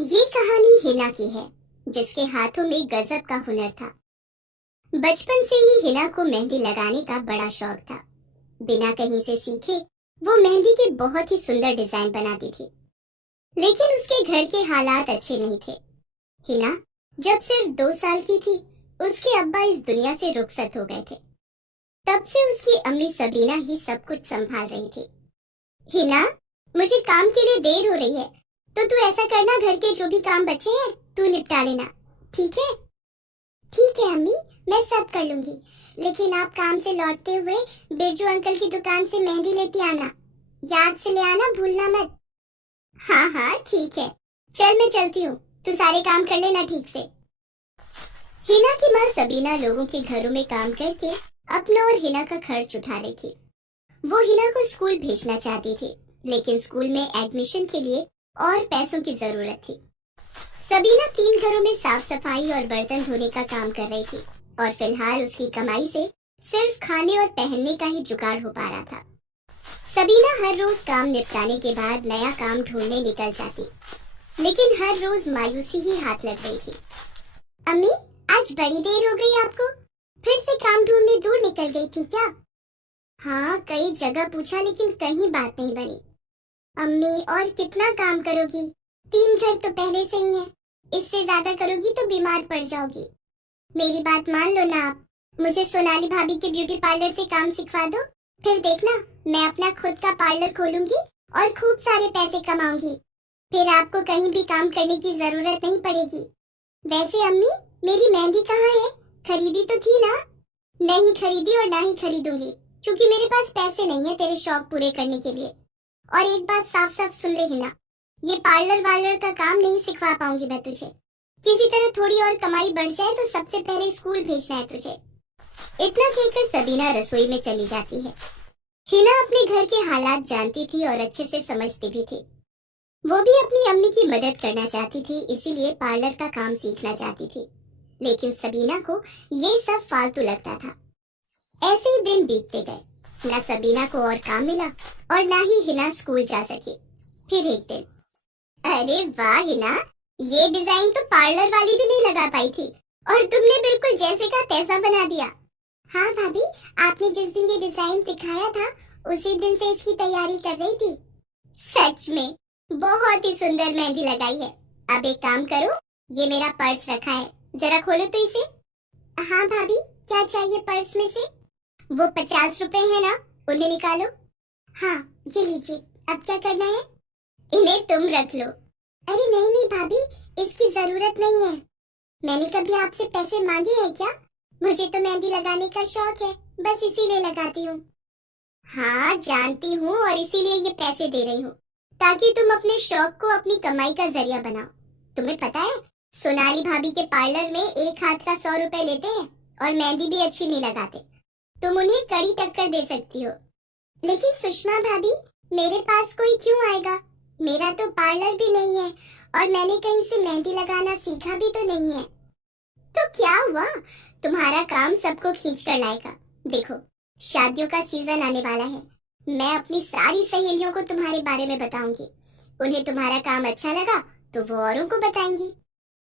ये कहानी हिना की है, जिसके हाथों में गजब का हुनर था। बचपन से ही हिना को मेहंदी लगाने का बड़ा शौक था। बिना कहीं से सीखे वो मेहंदी के बहुत ही सुंदर डिजाइन बनाती थी। लेकिन उसके घर के हालात अच्छे नहीं थे। हिना जब सिर्फ 2 साल की थी, उसके अब्बा इस दुनिया से रुखसत हो गए थे। तब से उसकी अम्मी सबीना ही सब कुछ संभाल रही थी। हिना, मुझे काम के लिए देर हो रही है, तो तू ऐसा करना, घर के जो भी काम बचे हैं तू निपटा लेना, ठीक है? ठीक है अम्मी, मैं सब कर लूंगी। लेकिन आप काम से लौटते हुए बिरजू अंकल की दुकान से मेहंदी लेती आना। याद से ले आना, भूलना मत। हाँ हाँ ठीक है, चल मैं चलती हूँ, तू सारे काम कर लेना ठीक से। हिना की माँ सबीना लोगों के घरों में काम करके अपना और हिना का खर्च उठा रही थी। वो हिना को स्कूल भेजना चाहती थी, लेकिन स्कूल में एडमिशन के लिए और पैसों की जरूरत थी। सबीना 3 घरों में साफ सफाई और बर्तन धोने का काम कर रही थी और फिलहाल उसकी कमाई से सिर्फ खाने और पहनने का ही जुगाड़ हो पा रहा था। सबीना हर रोज काम निपटाने के बाद नया काम ढूंढने निकल जाती, लेकिन हर रोज मायूसी ही हाथ लग रही थी। अम्मी, आज बड़ी देर हो गई आपको? फिर से काम ढूंढने दूर निकल गई थी क्या? हाँ, कई जगह पूछा लेकिन कहीं बात नहीं बनी। अम्मी, और कितना काम करोगी? 3 घर तो पहले से ही हैं। इससे ज्यादा करोगी तो बीमार पड़ जाओगी। मेरी बात मान लो ना आप। मुझे सोनाली भाभी के ब्यूटी पार्लर से काम सिखवा दो, फिर देखना मैं अपना खुद का पार्लर खोलूंगी और खूब सारे पैसे कमाऊंगी। फिर आपको कहीं भी काम करने की जरूरत नहीं पड़ेगी। वैसे अम्मी, मेरी मेहंदी कहाँ है? खरीदी तो थी ना? नहीं खरीदी और ना ही खरीदूंगी, क्योंकि मेरे पास पैसे नहीं है तेरे शौक पूरे करने के लिए। और एक बात साफ साफ सुन ले हिना, ये पार्लर वार्लर का काम नहीं सिखवा पाऊंगी मैं तुझे। किसी तरह थोड़ी और कमाई बढ़ जाए तो सबसे पहले स्कूल भेजना है तुझे। इतना कहकर सबीना रसोई में चली जाती है। हिना अपने घर के हालात जानती थी और अच्छे से समझती भी थी। वो भी अपनी अम्मी की मदद करना चाहती थी, इसीलिए पार्लर का काम सीखना चाहती थी। लेकिन सबीना को ये सब फालतू लगता था। ऐसे ही दिन बीतते गए। न सबीना को और काम मिला और ना ही हिना स्कूल जा सकी। फिर एक दिन, अरे वाह हिना, ये डिजाइन तो पार्लर वाली भी नहीं लगा पाई थी और तुमने बिल्कुल जैसे का तैसा बना दिया। हाँ भाभी, आपने जिस दिन ये डिजाइन दिखाया था उसी दिन से इसकी तैयारी कर रही थी। सच में बहुत ही सुंदर मेहंदी लगाई है। अब एक काम करो, ये मेरा पर्स रखा है, जरा खोलो तो इसे। हाँ भाभी, क्या चाहिए पर्स में से? वो 50 रुपए है ना, उन्हें निकालो। हाँ, ये लीजिए। अब क्या करना है? इन्हें तुम रख लो। अरे नहीं नहीं भाभी, इसकी जरूरत नहीं है। मैंने कभी आपसे पैसे मांगे हैं क्या? मुझे तो मेहंदी लगाने का शौक है, बस इसीलिए लगाती हूँ। हाँ जानती हूँ, और इसीलिए ये पैसे दे रही हूँ, ताकि तुम अपने शौक को अपनी कमाई का जरिया बनाओ। तुम्हें पता है, सोनाली भाभी के पार्लर में एक हाथ का 100 रुपए लेते हैं और मेहंदी भी अच्छी नहीं लगाते। तुम उन्हें कड़ी टक्कर दे सकती हो। लेकिन सुषमा भाभी, मेरे पास कोई क्यों आएगा? मेरा तो पार्लर भी नहीं है और मैंने कहीं से मेहंदी लगाना सीखा भी तो नहीं है। तो क्या हुआ, तुम्हारा काम सबको खींच कर लाएगा। देखो, शादियों का सीजन आने वाला है। मैं अपनी सारी सहेलियों को तुम्हारे बारे में बताऊंगी। उन्हें तुम्हारा काम अच्छा लगा तो वो औरों को बताएंगी।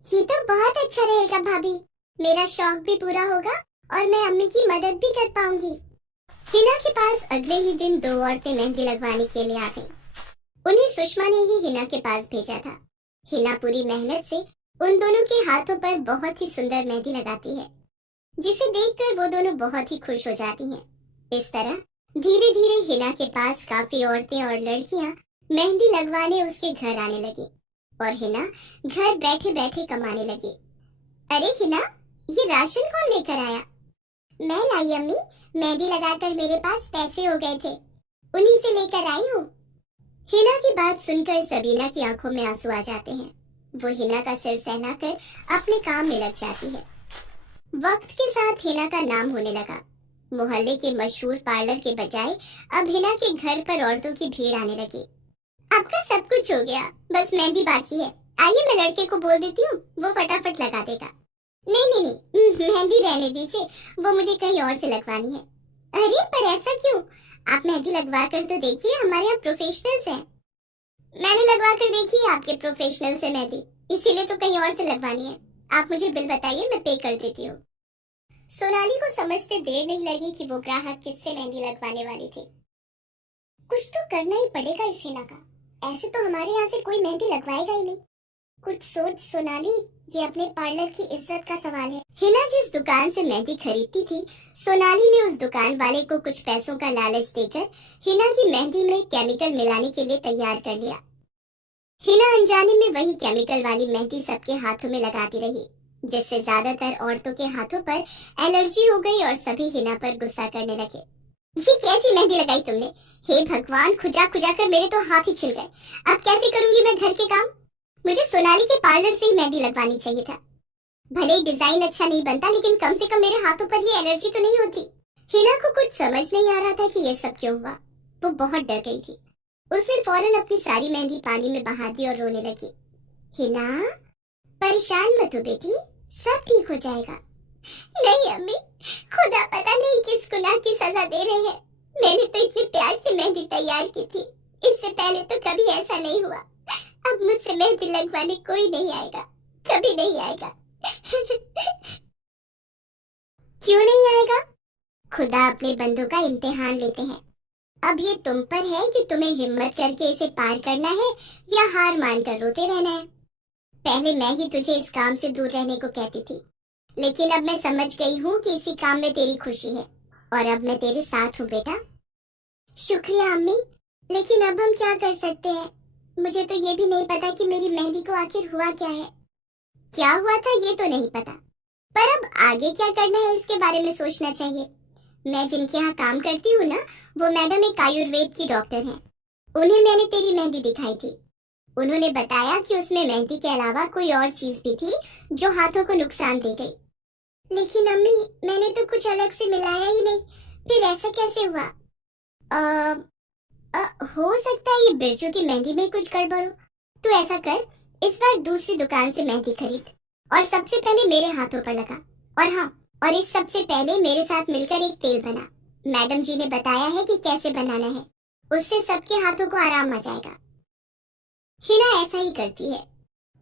ये तो बहुत अच्छा रहेगा भाभी, मेरा शौक भी पूरा होगा और मैं अम्मी की मदद भी कर पाऊंगी। हिना के पास अगले ही दिन 2 औरतें मेहंदी लगवाने के लिए आ गईं। उन्हें सुषमा ने ही हिना के पास भेजा था। हिना पूरी मेहनत से उन दोनों के हाथों पर बहुत ही सुंदर मेहंदी लगाती है, जिसे देखकर वो दोनों बहुत ही खुश हो जाती हैं। इस तरह धीरे धीरे हिना के पास काफी औरतें और लड़कियां मेहंदी लगवाने उसके घर आने लगी और हिना घर बैठे बैठे कमाने लगी। अरे हिना, ये राशन कौन लेकर आया? मैं लाई अम्मी, मेहंदी लगाकर मेरे पास पैसे हो गए थे, उन्हीं से लेकर आई हूँ। हिना की बात सुनकर सबीना की आंखों में आंसू आ जाते हैं। वो हिना का सिर सहलाकर अपने काम में लग जाती है। वक्त के साथ हिना का नाम होने लगा। मोहल्ले के मशहूर पार्लर के बजाय अब हिना के घर पर औरतों की भीड़ आने लगी। आपका सब कुछ हो गया, बस मेहंदी बाकी है। आइए मैं लड़के को बोल देती हूँ, वो फटाफट लगा देगा। नहीं नहीं नहीं, मेहंदी रहने दीजिए, वो मुझे कहीं और से लगवानी है। अरे पर ऐसा क्यों? आप मेहंदी लगवा कर तो देखिए, हमारे यहाँ प्रोफेशनल्स हैं। मैंने लगवा कर देखी है आपके प्रोफेशनल से मेहंदी, इसीलिए तो कहीं और से लगवानी है। आप मुझे बिल बताइए, मैं पे कर देती हूँ। सोनाली को समझते देर नहीं लगी कि वो ग्राहक किससे मेहंदी लगवाने वाली थी। कुछ तो करना ही पड़ेगा इस हिना का, ऐसे तो हमारे यहाँ से कोई मेहंदी लगवाएगा ही नहीं। कुछ सोच सोनाली, ये अपने पार्लर की इज्जत का सवाल है। हिना जिस दुकान से मेहंदी खरीदती थी, सोनाली ने उस दुकान वाले को कुछ पैसों का लालच देकर हिना की मेहंदी में केमिकल मिलाने के लिए तैयार कर लिया। हिना अनजाने में वही केमिकल वाली मेहंदी सबके हाथों में लगाती रही, जिससे ज्यादातर औरतों के हाथों पर एलर्जी हो गई और सभी हिना पर गुस्सा करने लगे। ये कैसी मेहंदी लगाई तुमने? हे भगवान, खुजा खुजा कर मेरे तो हाथ ही छिल गए। अब कैसे करूंगी मैं घर के काम? मुझे सोनाली के पार्लर से ही मेहंदी लगवानी चाहिए था। भले ही डिजाइन अच्छा नहीं बनता, लेकिन कम से कम मेरे हाथों पर ये एलर्जी तो नहीं होती। हिना को कुछ समझ नहीं आ रहा था कि ये सब क्यों हुआ। वो बहुत डर गई थी। उसने फौरन अपनी सारी मेहंदी पानी में बहा दी और रोने लगी। हिना, परेशान मत हो बेटी, सब ठीक हो जाएगा। नहीं अम्मी, खुदा पता नहीं किस गुनाह की सजा दे रहे हैं। मैंने तो इतने प्यार से मेहंदी तैयार की थी, इससे पहले तो कभी ऐसा नहीं हुआ। अब मुझसे मेहंदी लगवाने कोई नहीं आएगा, कभी नहीं आएगा। क्यों नहीं आएगा? खुदा अपने बंदों का इम्तिहान लेते हैं। अब ये तुम पर है कि तुम्हें हिम्मत करके इसे पार करना है या हार मानकर रोते रहना है। पहले मैं ही तुझे इस काम से दूर रहने को कहती थी, लेकिन अब मैं समझ गई हूँ कि इसी काम में तेरी खुशी है, और अब मैं तेरे साथ हूँ बेटा। शुक्रिया अम्मी, लेकिन अब हम क्या कर सकते हैं? मुझे तो ये भी नहीं पता कि मेरी मेहंदी को आखिर हुआ क्या है। क्या हुआ था ये तो नहीं पता, पर अब आगे क्या करना है इसके बारे में सोचना चाहिए। मैं जिनके यहाँ काम करती हूँ ना, वो मैडम एक आयुर्वेद की डॉक्टर हैं। उन्हें मैंने तेरी मेहंदी दिखाई थी। उन्होंने बताया कि उसमें मेहंदी के अलावा कोई और चीज भी थी जो हाथों को नुकसान दे गई। लेकिन अम्मी, मैंने तो कुछ अलग से मिलाया ही नहीं, फिर ऐसा कैसे हुआ? हो सकता है ये बिरजू की मेहंदी में कुछ गड़बड़ हो। तो ऐसा कर, इस बार दूसरी दुकान से मेहंदी खरीद और सबसे पहले मेरे हाथों पर लगा। और हाँ, और इस सबसे पहले मेरे साथ मिलकर एक तेल बना। मैडम जी ने बताया है कि कैसे बनाना है, उससे सबके हाथों को आराम आ जाएगा। हिना ऐसा ही करती है।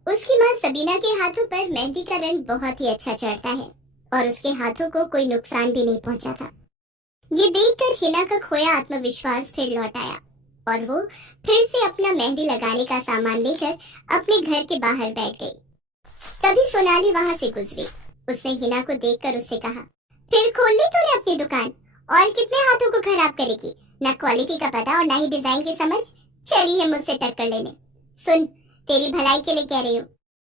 उसकी माँ सबीना के हाथों पर मेहंदी का रंग बहुत ही अच्छा चढ़ता है और उसके हाथों को कोई नुकसान भी नहीं पहुंचा था। ये देखकर हिना का खोया आत्मविश्वास फिर लौट आया और वो फिर से अपना मेहंदी लगाने का सामान लेकर अपने घर के बाहर बैठ गई। तभी सोनाली वहां से गुजरी। उसने हिना को देखकर उससे कहा, फिर खोल ली तूने अपनी दुकान, और कितने हाथों को खराब करेगी? ना क्वालिटी का पता और ना ही डिजाइन की समझ, चली है मुझसे टक्कर लेने। सुन, तेरी भलाई के लिए कह रही हूँ,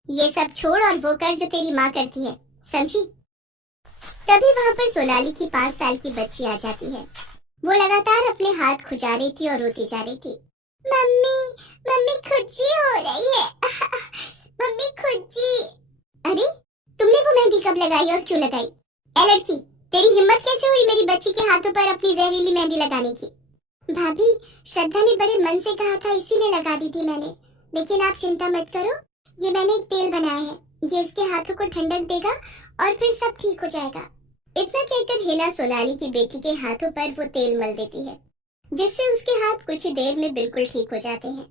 ये सब छोड़ और वो कर जो तेरी माँ करती है, समझी? तभी वहां पर सोनाली की 5 साल की बच्ची आ जाती है। वो लगातार अपने हाथ खुजा रही थी और रोती जा रही थी। मम्मी, मम्मी खुज्जी हो रही है। मम्मी खुज्जी। अरे, तुमने वो मेहंदी कब लगाई और क्यों लगाई? ए लड़की, तेरी हिम्मत कैसे हुई मेरी बच्ची के हाथों पर अपनी जहरीली मेहंदी लगाने की? भाभी, श्रद्धा ने बड़े मन से कहा था, इसीलिए लगा दी थी मैंने। लेकिन आप चिंता मत करो, ये मैंने एक तेल बनाया है, ये इसके हाथों को ठंडक देगा और फिर सब ठीक हो जाएगा। इतना कहकर हिना सोनाली की बेटी के हाथों पर वो तेल मल देती है, जिससे उसके हाथ कुछ ही देर में बिल्कुल ठीक हो जाते हैं।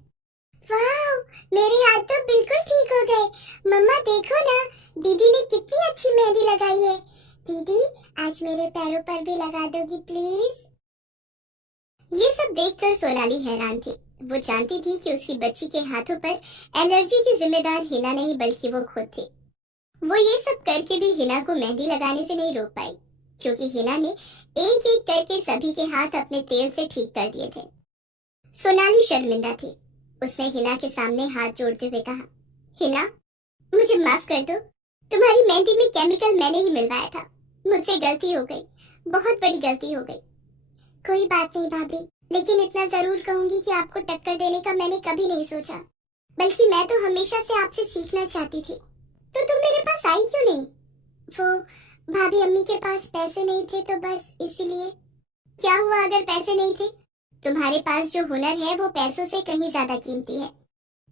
वाह, मेरे हाथ तो बिल्कुल ठीक हो गए। मम्मा देखो ना, दीदी ने कितनी अच्छी मेहंदी लगाई है। दीदी, आज मेरे पैरों पर भी लगा दोगी प्लीज? ये सब देखकर सोनाली हैरान थी। वो जानती थी कि उसकी बच्ची के हाथों पर एलर्जी की जिम्मेदार हिना नहीं बल्कि वो खुद थी। वो ये सब करके भी हिना को मेहंदी लगाने से नहीं रोक पाई, क्योंकि हिना ने एक एक करके सभी के हाथ अपने तेल से ठीक कर दिए थे। सोनाली शर्मिंदा थी। उसने हिना के सामने हाथ जोड़ते हुए कहा, हिना, मुझे माफ कर दो। तुम्हारी मेहंदी में केमिकल मैंने ही मिलवाया था। मुझसे गलती हो गई, बहुत बड़ी गलती हो गई। कोई बात नहीं भाभी, लेकिन इतना जरूर कहूंगी कि आपको टक्कर देने का मैंने कभी नहीं सोचा, बल्कि मैं तो हमेशा से आपसे सीखना चाहती थी। तो तुम मेरे पास आई क्यों नहीं? वो भाभी, अम्मी के पास पैसे नहीं थे तो बस इसीलिए। क्या हुआ अगर पैसे नहीं थे? तुम्हारे पास जो हुनर है वो पैसों से कहीं ज्यादा कीमती है।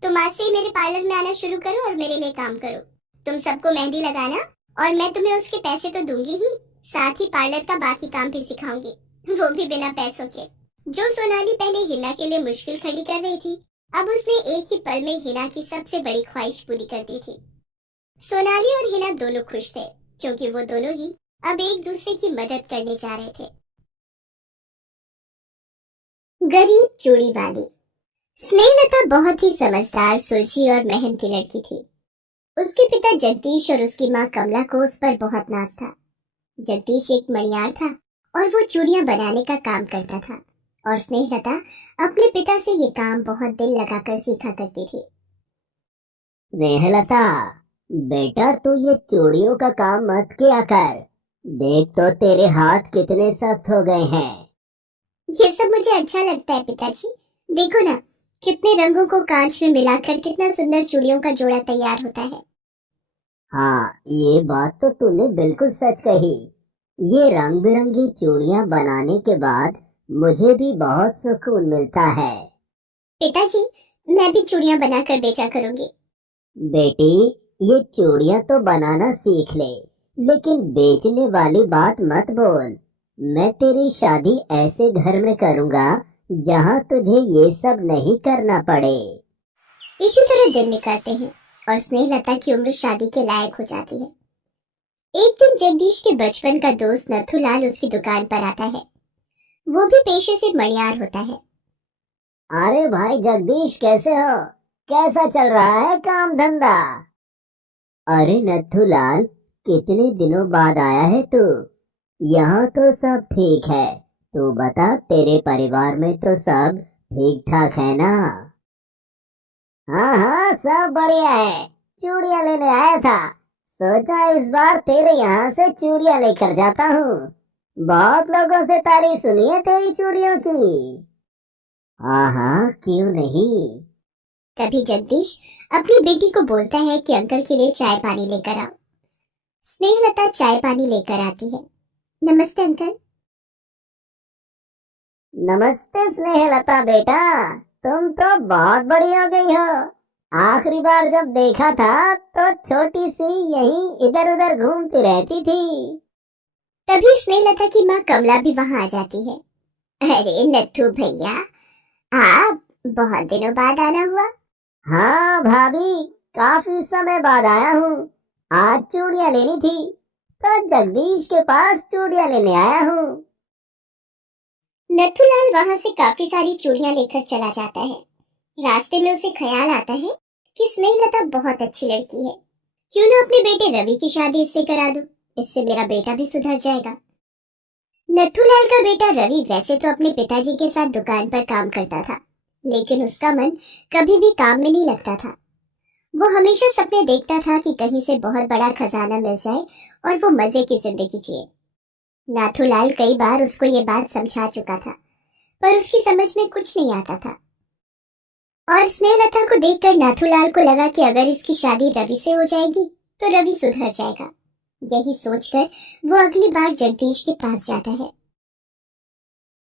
तुम आज से ही मेरे पार्लर में आना शुरू करो और मेरे लिए काम करो। तुम सबको मेहंदी लगाना और मैं तुम्हें उसके पैसे तो दूंगी ही, साथ ही पार्लर का बाकी काम भी सिखाऊंगी, वो भी बिना पैसों के। जो सोनाली पहले हिना के लिए मुश्किल खड़ी कर रही थी, अब उसने एक ही पल में हिना की सबसे बड़ी ख्वाहिश पूरी कर दी थी। सोनाली और हिना दोनों खुश थे क्योंकि वो दोनों ही अब एक दूसरे की मदद करने जा रहे थे। गरीब चूड़ी वाली। स्नेहलता बहुत ही समझदार, सुलझी और मेहनती लड़की थी। उसके पिता जगदीश और उसकी माँ कमला को उस पर बहुत नाज था। जगदीश एक मणियार था और वो चूड़ियां बनाने का काम करता था, और स्नेहलता अपने पिता से ये काम बहुत दिल लगाकर सीखा करती थी। स्नेहलता, बेटा तू ये चूड़ियों का काम मत किया कर। देख तो तेरे हाथ कितने सख्त हो गए हैं। ये सब मुझे अच्छा लगता है पिताजी। देखो ना, कितने रंगों को कांच में मिलाकर कितना सुंदर चूड़ियों का जोड़ा तैयार होता है। हाँ, ये बात तो तूने बिल्कुल सच कही। ये रंग बिरंगी चूड़ियां बनाने के बाद मुझे भी बहुत सुकून मिलता है। पिताजी, मैं भी चूड़ियां बनाकर बेचा करूंगी। बेटी, ये चूड़ियां तो बनाना सीख ले, लेकिन बेचने वाली बात मत बोल। मैं तेरी शादी ऐसे घर में करूंगा जहाँ तुझे ये सब नहीं करना पड़े। इसी तरह दिन निकलते हैं और स्नेहलता की उम्र शादी के लायक हो जाती है। एक दिन जगदीश के बचपन का दोस्त नथुलाल उसकी दुकान पर आता है। वो भी पेशे से मणियार होता है। अरे भाई जगदीश, कैसे हो? कैसा चल रहा है काम धंधा? अरे नथुलाल, कितने दिनों बाद आया है तू। यहाँ तो सब ठीक है। तू बता, तेरे परिवार में तो सब ठीक ठाक है ना? हाँ हाँ, सब बढ़िया है। चूड़ियाँ लेने आया था, सोचा इस बार तेरे यहाँ से चूड़ियाँ लेकर जाता हूँ। बहुत लोगों से तारीफ सुनी है तेरी चूड़ियों की। हाँ हाँ, क्यों नहीं। तभी जगदीश अपनी बेटी को बोलता है कि अंकल के लिए चाय पानी लेकर आओ। स्नेहलता चाय पानी लेकर आती है। नमस्ते अंकल। नमस्ते स्नेहलता बेटा, तुम तो बहुत बड़ी हो गई हो। आखिरी बार जब देखा था तो छोटी सी यहीं इधर उधर घूमती रहती थी। तभी स्नेहलता की माँ कमला भी वहां आ जाती है। अरे नथु भैया, आप बहुत दिनों बाद आना हुआ। हाँ भाभी, काफी समय बाद आया हूँ। आज चूड़ियाँ लेनी थी तो जगदीश के पास चूड़ियाँ लेने आया हूँ। नथुलाल वहां से काफी सारी चूड़ियां लेकर चला जाता है। रास्ते में उसे ख्याल आता है कि स्नेहलता बहुत अच्छी लड़की है, क्यों ना अपने बेटे रवि की शादी इससे करा दूं। इससे मेरा बेटा भी सुधर जाएगा। नथुलाल का बेटा रवि वैसे तो अपने पिताजी के साथ दुकान पर काम करता था, लेकिन उसका मन कभी भी काम में नहीं लगता था। वो हमेशा सपने देखता था कि कहीं से बहुत बड़ा खजाना मिल जाए और वो मजे की जिंदगी जिए। नाथुलाल कई बार उसको ये बात समझा चुका था, पर उसकी समझ में कुछ नहीं आता था। और स्नेहलता को देखकर नाथुलाल को लगा कि अगर इसकी शादी रवि से हो जाएगी तो रवि सुधर जाएगा। यही सोचकर वो अगली बार जगदीश के पास जाता है।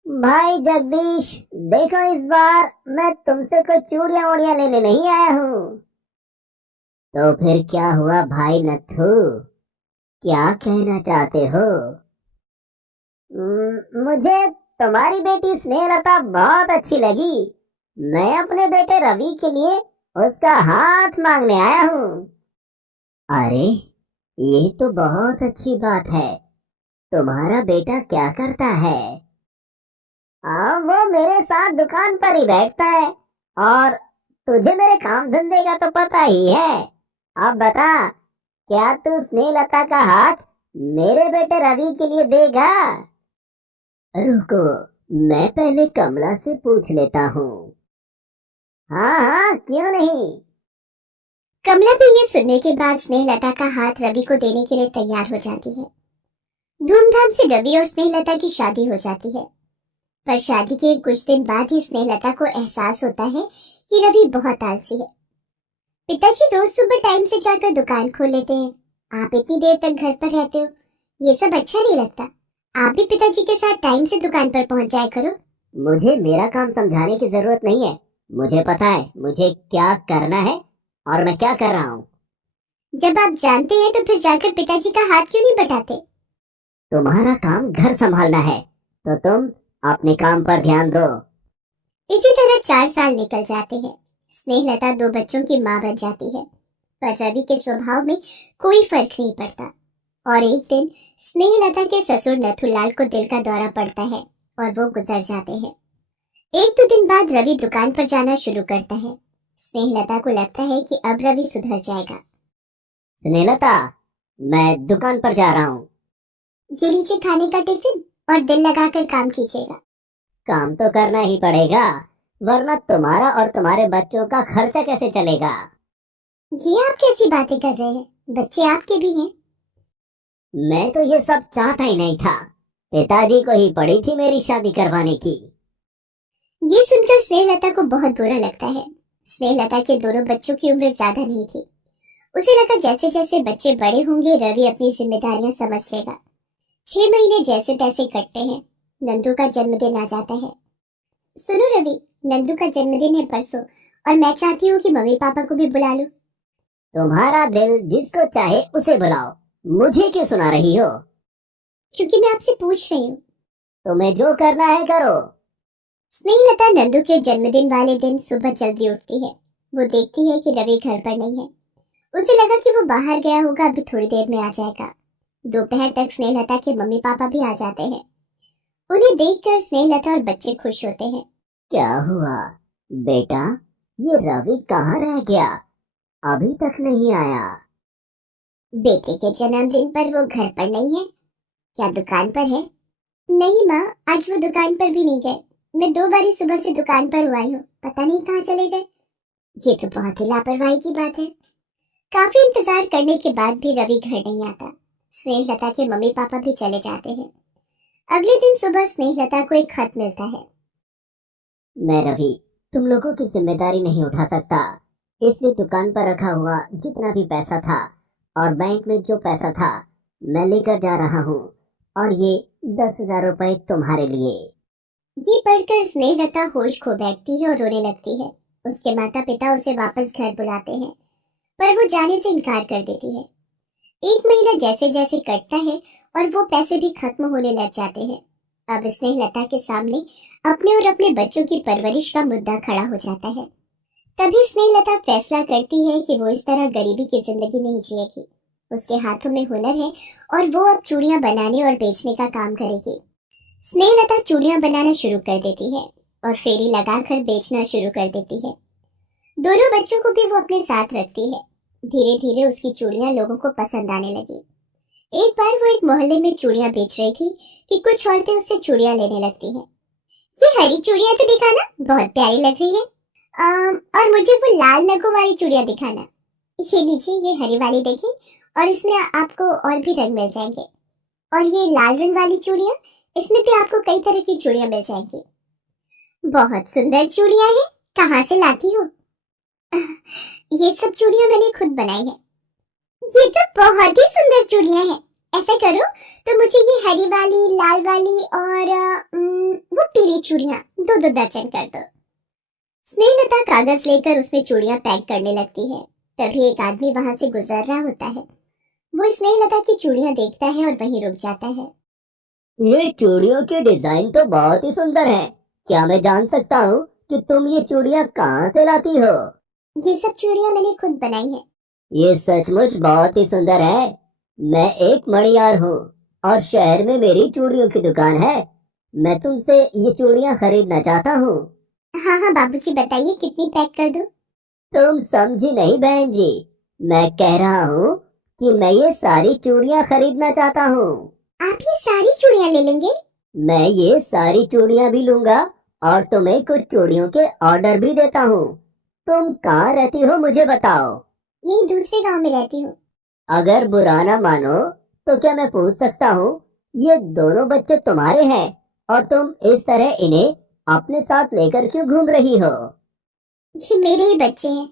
भाई जगदीश, देखो इस बार मैं तुमसे कोई चूड़ियाँ वूड़ियाँ लेने नहीं आया हूँ। तो फिर क्या हुआ भाई नत्थू? क्या कहना चाहते हो? मुझे तुम्हारी बेटी स्नेहलता बहुत अच्छी लगी। मैं अपने बेटे रवि के लिए उसका हाथ मांगने आया हूँ। अरे, ये तो बहुत अच्छी बात है। तुम्हारा बेटा क्या करता है? वो मेरे साथ दुकान पर ही बैठता है, और तुझे मेरे काम धंधे का तो पता ही है। अब बता, क्या तू स्नेहलता का हाथ मेरे बेटे रवि के लिए देगा? रुको, मैं पहले कमला से पूछ लेता हूँ। हाँ हाँ, क्यों नहीं। कमला भी ये सुनने के बाद स्नेहलता का हाथ रवि को देने के लिए तैयार हो जाती है। धूमधाम से रवि और स्नेहलता की शादी हो जाती है। पर शादी के कुछ दिन बाद ही स्नेहलता को एहसास होता है कि रवि बहुत आलसी है। पिताजी रोज सुबह टाइम से जाकर दुकान खोल लेते हैं, आप इतनी देर तक घर पर रहते हो, ये सब अच्छा नहीं लगता। आप भी पिताजी के साथ टाइम से दुकान पर पहुंच जाया करो। मुझे मेरा काम समझाने की जरूरत नहीं है। मुझे पता है मुझे क्या करना है और मैं क्या कर रहा हूँ। जब आप जानते हैं तो फिर जाकर पिताजी का हाथ क्यों नहीं बटाते? तुम्हारा काम घर संभालना है तो तुम अपने काम पर ध्यान दो। इसी तरह 4 साल निकल जाते हैं। स्नेहलता दो बच्चों की मां बन जाती है, पर रवि के स्वभाव में कोई फर्क नहीं पड़ता। और एक दिन स्नेहलता के ससुर नथुलाल को दिल का दौरा पड़ता है और वो गुजर जाते हैं। एक दो दिन बाद रवि दुकान पर जाना शुरू करता है। स्नेहलता को लगता है कि अब रवि सुधर जाएगा। स्नेहलता, मैं दुकान पर जा रहा हूँ। ये लीजिए खाने का टिफिन और दिल लगाकर काम कीजिएगा। काम तो करना ही पड़ेगा, वरना तुम्हारा और तुम्हारे बच्चों का खर्चा कैसे चलेगा। ये आप कैसी बातें कर रहे हैं? बच्चे आपके भी हैं। मैं तो ये सब चाहता ही नहीं था। पिताजी को ही पड़ी थी मेरी शादी करवाने की। ये सुनकर स्नेहलता को बहुत बुरा लगता है। स्नेहलता के दोनों बच्चों की उम्र ज्यादा नहीं थी। उसे लगा जैसे जैसे बच्चे बड़े होंगे रवि अपनी जिम्मेदारियां समझ लेगा। 6 महीने जैसे तैसे कटते हैं। नंदू का जन्मदिन आ जाता है। सुनो रवि, नंदू का जन्मदिन है परसों और मैं चाहती हूँ कि मम्मी पापा को भी बुला लो। तुम्हारा दिल जिसको चाहे उसे बुलाओ, मुझे क्यों सुना रही हो? क्योंकि मैं आपसे पूछ रही हूँ। तुम्हें जो करना है करो। स्नेहलता नंदू के जन्मदिन वाले दिन सुबह जल्दी उठती है। वो देखती है कि रवि घर पर नहीं है। उसे लगा कि वो बाहर गया होगा, अभी थोड़ी देर में आ जाएगा। दोपहर तक स्नेहलता के मम्मी पापा भी आ जाते हैं। उन्हें देखकर स्नेहलता और बच्चे खुश होते हैं। क्या हुआ बेटा, ये रवि कहाँ रह गया? अभी तक नहीं आया। बेटे के जन्मदिन पर वो घर पर नहीं है। क्या दुकान पर है? नहीं माँ, आज वो दुकान पर भी नहीं गए। मैं 2 बारी सुबह से दुकान पर हुई हूँ, पता नहीं कहाँ चले गए। ये तो बहुत ही लापरवाही की बात है। काफी इंतजार करने के बाद भी रवि घर नहीं आता। स्नेहलता के मम्मी पापा भी चले जाते हैं। अगले दिन सुबह स्नेहलता को एक खत मिलता है। मैं रवि तुम लोगों की जिम्मेदारी नहीं उठा सकता, इसलिए दुकान पर रखा हुआ जितना भी पैसा था और बैंक में जो पैसा था मैं लेकर जा रहा हूँ, और ये 10,000 रुपए तुम्हारे लिए। ये पढ़कर स्नेहलता होश खो बैठती है और रोने लगती है। उसके माता पिता उसे वापस घर बुलाते हैं, पर वो जाने से इनकार कर देती है। 1 महीना जैसे जैसे कटता है और वो पैसे भी खत्म होने लग जाते हैं। अब स्नेहलता के सामने अपने और अपने बच्चों की परवरिश का मुद्दा खड़ा हो जाता है। तभी स्नेहलता फैसला करती है कि वो इस तरह गरीबी की जिंदगी नहीं जिएगी। उसके हाथों में हुनर है और वो अब चूड़ियां बनाने और बेचने का काम करेगी। स्नेहलता चूड़ियां बनाना शुरू कर देती है और फेरी लगाकर बेचना शुरू कर देती है। दोनों बच्चों को भी वो अपने साथ रखती है। धीरे धीरे उसकी चूड़ियां लोगों को पसंद आने लगी। एक बार वो एक मोहल्ले में चूड़ियां बेच रही थी कि कुछ औरतें उससे चूड़ियां लेने लगती हैं। ये हरी चूड़ियां तो दिखाना, बहुत प्यारी लग रही है। और मुझे वो लाल नगों वाली चूड़ियां दिखाना। ये लीजिए, ये हरी वाली देखें, और इसमें आपको और भी रंग मिल जाएंगे। और ये लाल रंग वाली चूड़ियां, इसमें भी आपको कई तरह की चूड़ियां मिल जाएंगी। बहुत सुंदर चूड़ियां हैं, कहाँ से लाती हो? ये सब चूड़ियां मैंने खुद बनाई है। ये तो बहुत ही सुंदर चूड़ियां हैं। ऐसा करो तो मुझे ये हरी वाली, लाल वाली और वो पीली चूड़ियां दो दो दर्जन कर दो। स्नेहलता कागज लेकर उसमें चूड़ियां पैक करने लगती है। तभी एक आदमी वहां से गुजर रहा होता है। वो स्नेहलता की चूड़ियां देखता है और वहीं रुक जाता है। ये चूड़ियों के डिजाइन तो बहुत ही सुंदर है। क्या मैं जान सकता हूँ कि तुम ये चूड़ियाँ कहाँ से लाती हो? ये सब चूड़ियां मैंने खुद बनाई है। ये सचमुच बहुत ही सुंदर है। मैं एक मणियार हूँ और शहर में मेरी चूड़ियों की दुकान है। मैं तुमसे ये चूड़ियाँ खरीदना चाहता हूँ। हाँ हाँ बाबूजी, बताइए कितनी पैक कर दूं? तुम समझी नहीं बहन जी, मैं कह रहा हूँ कि मैं ये सारी चूड़ियाँ खरीदना चाहता हूँ। आप ये सारी चूड़ियां ले लेंगे? मैं ये सारी चूड़ियाँ भी लूंगा और तुम्हें कुछ चूड़ियों के ऑर्डर भी देता हूँ। तुम कहाँ रहती हो मुझे बताओ। यही दूसरे गांव में रहती हूँ। अगर बुरा ना मानो तो क्या मैं पूछ सकता हूँ, ये दोनों बच्चे तुम्हारे हैं और तुम इस तरह इन्हें अपने साथ लेकर क्यों घूम रही हो? ये मेरे ही बच्चे हैं।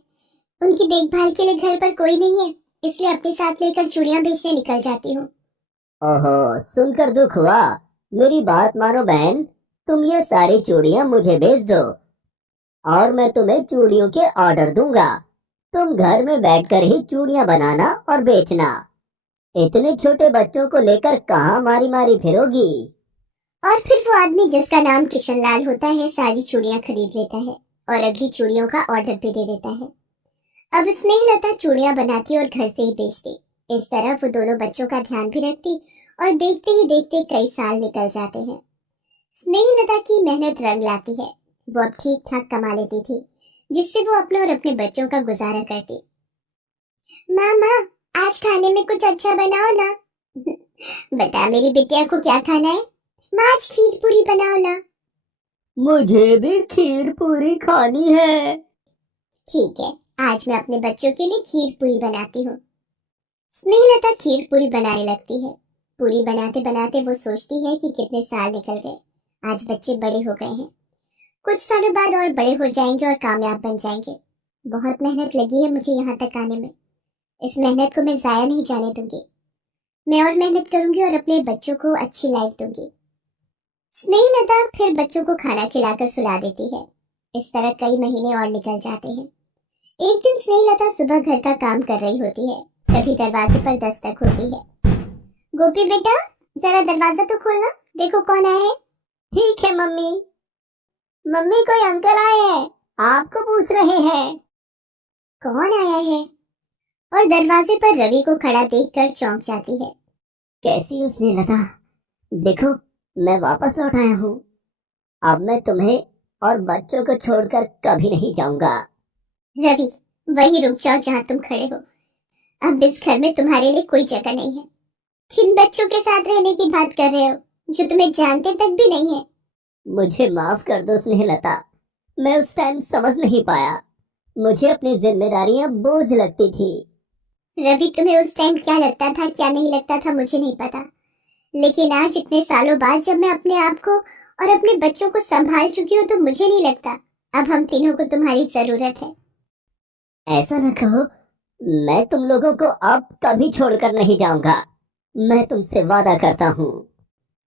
उनकी देखभाल के लिए घर पर कोई नहीं है, इसलिए अपने साथ लेकर चूड़ियां बेचने निकल जाती हूँ। ओहो, सुनकर दुख हुआ। मेरी बात मानो बहन, तुम ये सारी चूड़ियां मुझे भेज दो और मैं तुम्हें चूड़ियों के ऑर्डर दूंगा। तुम घर में बैठकर ही चूड़ियां बनाना और बेचना। इतने छोटे बच्चों को लेकर कहाँ मारी मारी फिरोगी? और फिर वो आदमी जिसका नाम किशन लाल होता है सारी चूड़ियां खरीद लेता है और अगली चूड़ियों का ऑर्डर भी दे देता है। अब स्नेहलता चूड़ियां बनाती और घर से ही बेचती। इस तरह वो दोनों बच्चों का ध्यान भी रखती और देखते ही देखते कई साल निकल जाते हैं। स्नेहलता की मेहनत रंग लाती है। वो अब ठीक ठाक कमा लेती थी, जिससे वो अपने और अपने बच्चों का गुजारा करती। मामा, आज खाने में कुछ अच्छा बनाओ ना। बता मेरी बिटिया को क्या खाना है। माँ, आज खीर पूरी बनाओ ना। मुझे भी खीर पूरी खानी है। ठीक है, आज मैं अपने बच्चों के लिए खीर पूरी बनाती हूँ। स्नेहलता खीर पूरी बनाने लगती है। पूरी बनाते बनाते वो सोचती है कि कितने साल निकल गए। आज बच्चे बड़े हो गए हैं, कुछ सालों बाद और बड़े हो जाएंगे और कामयाब बन जाएंगे। बहुत मेहनत लगी है मुझे यहाँ तक आने में। इस मेहनत को मैं जाया नहीं जाने दूंगी। मैं और मेहनत करूंगी और अपने बच्चों को अच्छी लाइफ दूंगी। स्नेहलता फिर बच्चों को खाना खिलाकर सुला देती है। इस तरह कई महीने और निकल जाते हैं। एक दिन स्नेहलता सुबह घर का काम कर रही होती है, तभी दरवाजे पर दस्तक होती है। गोपी बेटा, जरा दरवाजा तो खोलना, देखो कौन आया है। ठीक है मम्मी। मम्मी, कोई अंकल आए हैं, आपको पूछ रहे हैं। कौन आया है? और दरवाजे पर रवि को खड़ा देखकर चौंक जाती है। कैसी हो स्नेहलता? देखो, मैं वापस लौट आया हूँ। अब मैं तुम्हें और बच्चों को छोड़कर कभी नहीं जाऊंगा। रवि, वही रुक जाओ जहाँ तुम खड़े हो। अब इस घर में तुम्हारे लिए कोई जगह नहीं है। किन बच्चों के साथ रहने की बात कर रहे हो, जो तुम्हें जानते तक भी नहीं है? मुझे माफ कर दो स्नेहलता, मैं उस टाइम समझ नहीं पाया। मुझे अपनी जिम्मेदारियां बोझ लगती थी। रवि, तुम्हें उस टाइम क्या लगता था क्या नहीं लगता था मुझे नहीं पता, लेकिन आज इतने सालों बाद जब मैं अपने आप को और अपने बच्चों को संभाल चुकी हूँ तो मुझे नहीं लगता अब हम तीनों को तुम्हारी जरूरत है। ऐसा न कहो, मैं तुम लोगों को अब कभी छोड़कर नहीं जाऊंगा। मैं तुमसे वादा करता हूँ।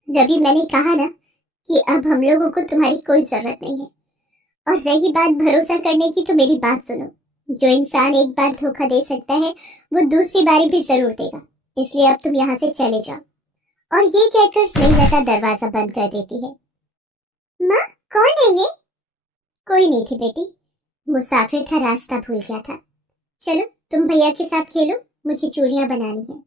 रवि, मैंने कहा ना कि अब हम लोगों को तुम्हारी कोई जरूरत नहीं है। और रही बात भरोसा करने की, तो मेरी बात सुनो। जो इंसान एक बार धोखा दे सकता है वो दूसरी बारी भी जरूर देगा। इसलिए अब तुम यहाँ से चले जाओ। और ये कहकर स्नेहलता दरवाजा बंद कर देती है। माँ, कौन है ये? कोई नहीं थी बेटी, मुसाफिर था, रास्ता भूल गया था। चलो तुम भैया के साथ खेलो, मुझे चूड़ियां बनानी है।